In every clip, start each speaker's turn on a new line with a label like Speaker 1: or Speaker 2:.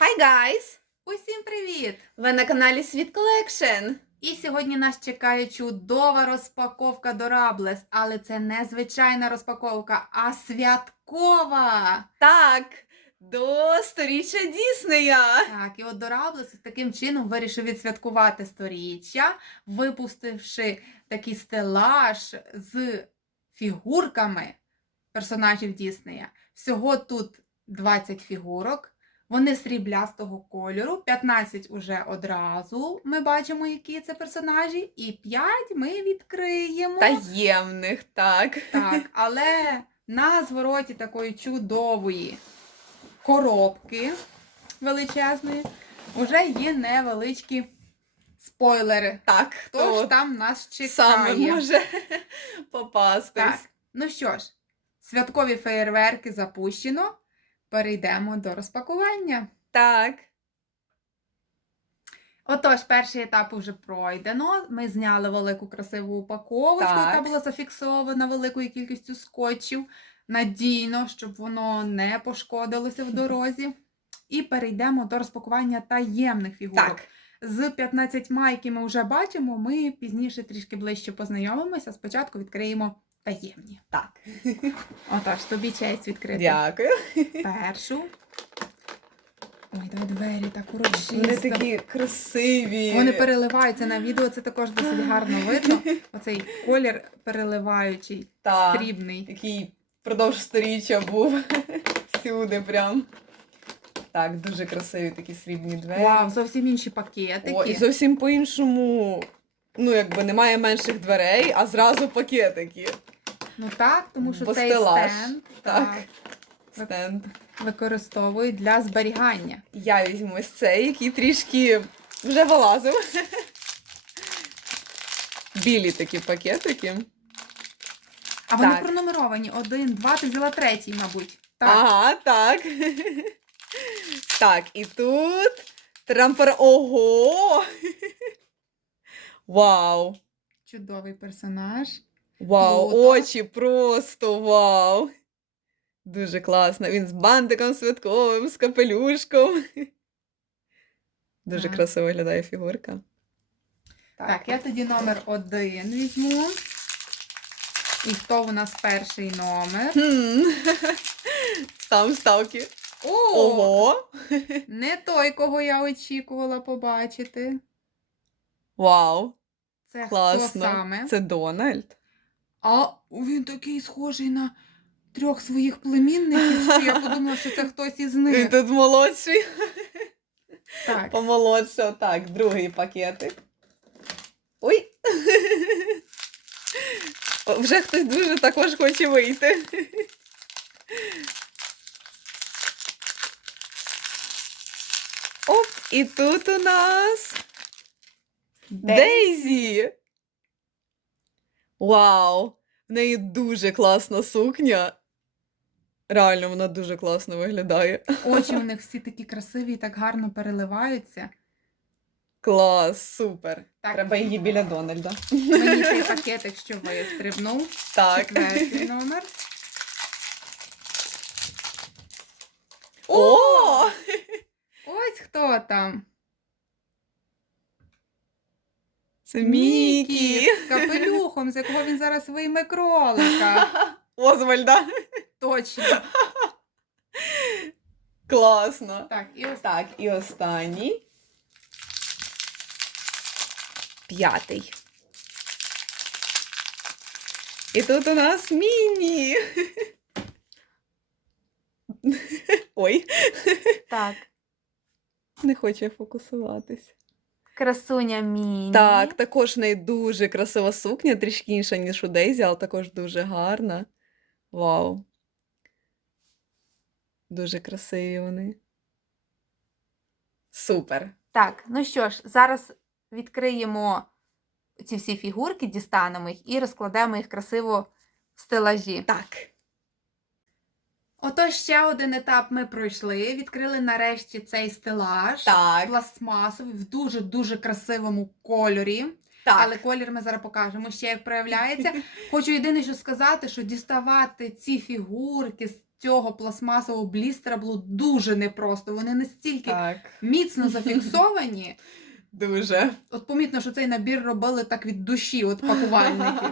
Speaker 1: Hi guys!
Speaker 2: Усім привіт!
Speaker 1: Ви на каналі Світ Колекшн.
Speaker 2: І сьогодні нас чекає чудова розпаковка Дораблес, але це не звичайна розпаковка, а святкова.
Speaker 1: Так, до сторіччя Діснея.
Speaker 2: Так, і от Дораблес таким чином вирішив відсвяткувати сторіччя, випустивши такий стелаж з фігурками персонажів Діснея. Всього тут 20 фігурок. Вони сріблястого кольору, 15 уже одразу. Ми бачимо, які це персонажі, і 5 ми відкриємо.
Speaker 1: Таємних, так.
Speaker 2: Так, але на звороті такої чудової коробки величезної вже є невеличкі спойлери.
Speaker 1: Так,
Speaker 2: Хто ж там нас
Speaker 1: саме може попастись.
Speaker 2: Так, ну що ж, святкові феєрверки запущено. Перейдемо до розпакування.
Speaker 1: Так.
Speaker 2: Отож, перший етап уже пройдено. Ми зняли велику красиву упаковочку,
Speaker 1: Так.
Speaker 2: яка була зафіксована великою кількістю скотчів. Надійно, щоб воно не пошкодилося в дорозі. І перейдемо до розпакування таємних фігурок.
Speaker 1: Так.
Speaker 2: З 15, які ми вже бачимо, ми пізніше трішки ближче познайомимося. Спочатку відкриємо таємні.
Speaker 1: Так.
Speaker 2: Отож, тобі честь відкрити
Speaker 1: Дякую.
Speaker 2: першу. Ой, давай двері так урочисто.
Speaker 1: Вони такі красиві.
Speaker 2: Вони переливаються на відео, це також досить гарно видно. Оцей колір переливаючий,
Speaker 1: Так.
Speaker 2: срібний.
Speaker 1: Який впродовж сторіччя був всюди прям. Так, дуже красиві такі срібні двері.
Speaker 2: Вау, зовсім інші пакетики.
Speaker 1: О, і зовсім по-іншому. Ну, якби немає менших дверей, а зразу пакетики.
Speaker 2: Ну так, тому що
Speaker 1: Бо
Speaker 2: цей
Speaker 1: стелаж,
Speaker 2: стенд
Speaker 1: так.
Speaker 2: так,
Speaker 1: Стенд.
Speaker 2: використовують для зберігання.
Speaker 1: Я візьму ось цей, який трішки вже вилазив. Білі такі пакетики.
Speaker 2: А вони
Speaker 1: Так.
Speaker 2: пронумеровані. Один, два, ти взяла третій, мабуть. Так.
Speaker 1: Ага, так. Так, і тут трампер. Ого! Вау!
Speaker 2: Чудовий персонаж.
Speaker 1: Вау,
Speaker 2: Круто.
Speaker 1: очі просто вау! Дуже класно. Він з бантиком святковим, з капелюшком. Дуже
Speaker 2: Так.
Speaker 1: красиво виглядає фігурка.
Speaker 2: Так, я тоді номер один візьму. І хто у нас перший номер?
Speaker 1: Хм. Там ставки.
Speaker 2: О!
Speaker 1: Ого!
Speaker 2: Не той, кого я очікувала побачити.
Speaker 1: Вау!
Speaker 2: Це хто
Speaker 1: Класно.
Speaker 2: саме?
Speaker 1: Це Дональд.
Speaker 2: А він такий схожий на трьох своїх племінників, що я подумала, що це хтось із них.
Speaker 1: тут молодший.
Speaker 2: Так,
Speaker 1: Помолодшав. Так, другий пакетик. Ой. Вже хтось дуже також хоче вийти. Оп, і тут у нас Дейзі. Вау! В неї дуже класна сукня. Реально, вона дуже класно виглядає.
Speaker 2: очі у них всі такі красиві і так гарно переливаються.
Speaker 1: Клас, супер.
Speaker 2: Так.
Speaker 1: Треба її біля Дональда.
Speaker 2: Мені цей пакетик, що вистрибнув.
Speaker 1: Так.
Speaker 2: Четвертий номер.
Speaker 1: О!
Speaker 2: Ось хто там.
Speaker 1: Це Мікі.
Speaker 2: з капелюхом, з якого він зараз вийме кролика.
Speaker 1: Озвальда.
Speaker 2: Точно.
Speaker 1: Класно.
Speaker 2: Так, і ось
Speaker 1: Так, і останній. П'ятий. І тут у нас міні. Ой,
Speaker 2: так.
Speaker 1: не хоче фокусуватись.
Speaker 2: Красуня Міні.
Speaker 1: Так, також в неї дуже красива сукня, трішки інша, ніж у Дейзі, але також дуже гарна. Вау. Дуже красиві вони. Супер.
Speaker 2: Так, ну що ж, зараз відкриємо ці всі фігурки, дістанемо їх і розкладемо їх красиво в стелажі.
Speaker 1: Так.
Speaker 2: Ото ще один етап ми пройшли. Відкрили нарешті цей стелаж.
Speaker 1: Так.
Speaker 2: Пластмасовий в дуже-дуже красивому кольорі.
Speaker 1: Так.
Speaker 2: Але колір ми зараз покажемо ще, як проявляється. Хочу єдине, що сказати, що діставати ці фігурки з цього пластмасового блістера було дуже непросто. Вони настільки
Speaker 1: Так,
Speaker 2: міцно зафіксовані.
Speaker 1: дуже.
Speaker 2: От помітно, що цей набір робили так від душі, от пакувальники.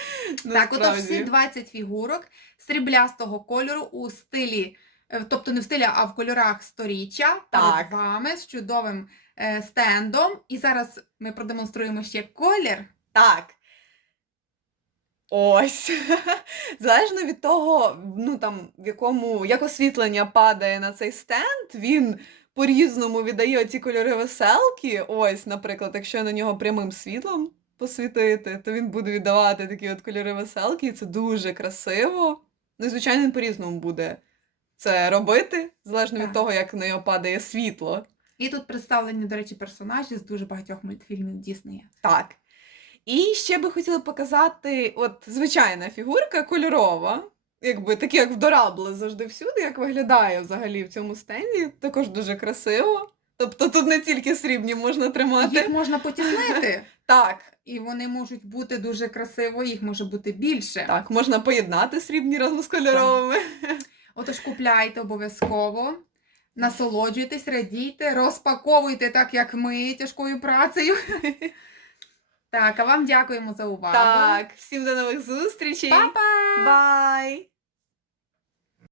Speaker 2: Так, ото всі 20 фігурок сріблястого кольору у стилі, е, тобто не в стилі, а в кольорах сторіччя.
Speaker 1: Так.
Speaker 2: Перед вами з чудовим е, стендом. І зараз ми продемонструємо ще колір.
Speaker 1: Так. Ось. Залежно від того, ну там, в якому, як освітлення падає на цей стенд, він по-різному віддає оці кольори веселки. Ось, наприклад, якщо на нього прямим світлом посвітити, то він буде віддавати такі от кольори веселки, і це дуже красиво. Ну, і, звичайно, він по-різному буде це робити, залежно від того, як на нього падає світло.
Speaker 2: І тут представлені, до речі, персонажі з дуже багатьох мультфільмів Діснея.
Speaker 1: Так. І ще би хотіла показати, от звичайна фігурка кольорова, якби такі, як в Дорабли завжди всюди, як виглядає взагалі в цьому стенді, також дуже красиво. Тобто тут не тільки срібні можна тримати.
Speaker 2: Їх можна потіснити,
Speaker 1: Так,
Speaker 2: і вони можуть бути дуже красиво, їх може бути більше.
Speaker 1: так, можна поєднати срібні разом з кольоровими.
Speaker 2: Отож купляйте обов'язково, насолоджуйтесь, радійте, розпаковуйте так, як ми, тяжкою працею. Так, а вам дякуємо за увагу.
Speaker 1: Так, всім до нових зустрічей.
Speaker 2: Па-па!
Speaker 1: Бай!